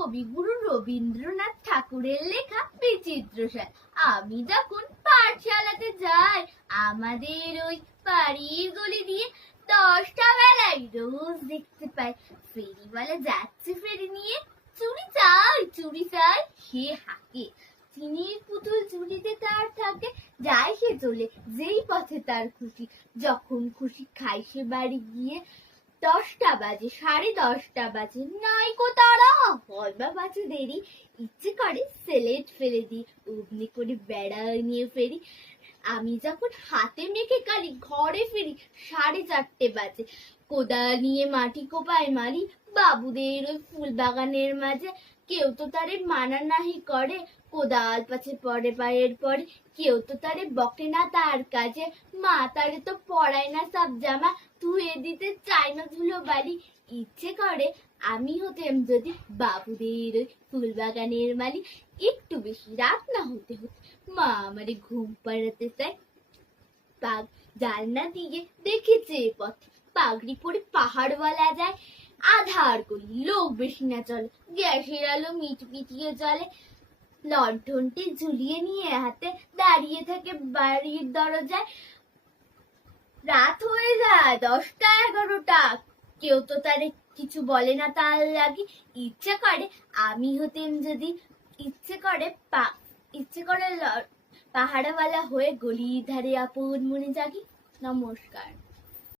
কবিগুরু রবীন্দ্রনাথ ঠাকুরের লেখা বিচিত্রসার। আমি যখন পাঠশালাতে যাই, আমাদের ওই বাড়ির গলি দিয়ে 10টা বেলায় রোজ দেখতে পাই ফেরিওয়ালা যাচ্ছে ফেরি নিয়ে। চুরি চাই সে হাঁকে, চিনির পুতুল চুরিতে তার থাকে। যায় সে চলে যেই পথে তার খুশি, যখন খুশি খাই সে বাড়ি গিয়ে। 10টা বাজে, 10:30 বাজে, নাইকো তারা, হয় বা বাজে দেরি। ইচ্ছে করে সেলেট ফেলে দিই, অমনি করে বেড়া নিয়ে ফেরি। আমি যখন হাতে মেখে কালি ঘরে ফিরি 4:30 বাজে। কোদাল নিয়ে মাটি কোপায় মারি বাবুদের ওই ফুল বাগানের মাঝে। কেউ তো তারে মানা নাহি করে, কোদাল পাছে পড়ে পায়ের পরে। কেউ তো তারে বকে না তার কাজে, মা তারে তো পড়ায় না সাব জামা। ধুয়ে দিতে চায় না ধুলো বালি। ইচ্ছে করে আমি হতেম যদি বাবুদের ওই ফুল বাগানের মালি। একটু বেশি রাত না হতে হতে মা আমারে ঘুম পাড়াতে চায়। বাঘ জানলা দিয়ে দেখেছে পথ, পাগড়ি পরে পাহাড়ওয়ালা যায়। আধার গলি, লোক বেশি না চলে, গ্যাসের আলো মিটমিটিয়ে চলে। লণ্ঠনটি ঝুলিয়ে নিয়ে হাতে দাঁড়িয়ে থাকে বাড়ির দরজায়। রাত হয়ে যায় 10টা 11টা, কেউ তো তারে কিছু বলে না তার লাগি। ইচ্ছে করে আমি হতেম যদি, ইচ্ছে করে পাহাড়ওয়ালা হয়ে গলির ধারে আপন মনে জাগি। নমস্কার।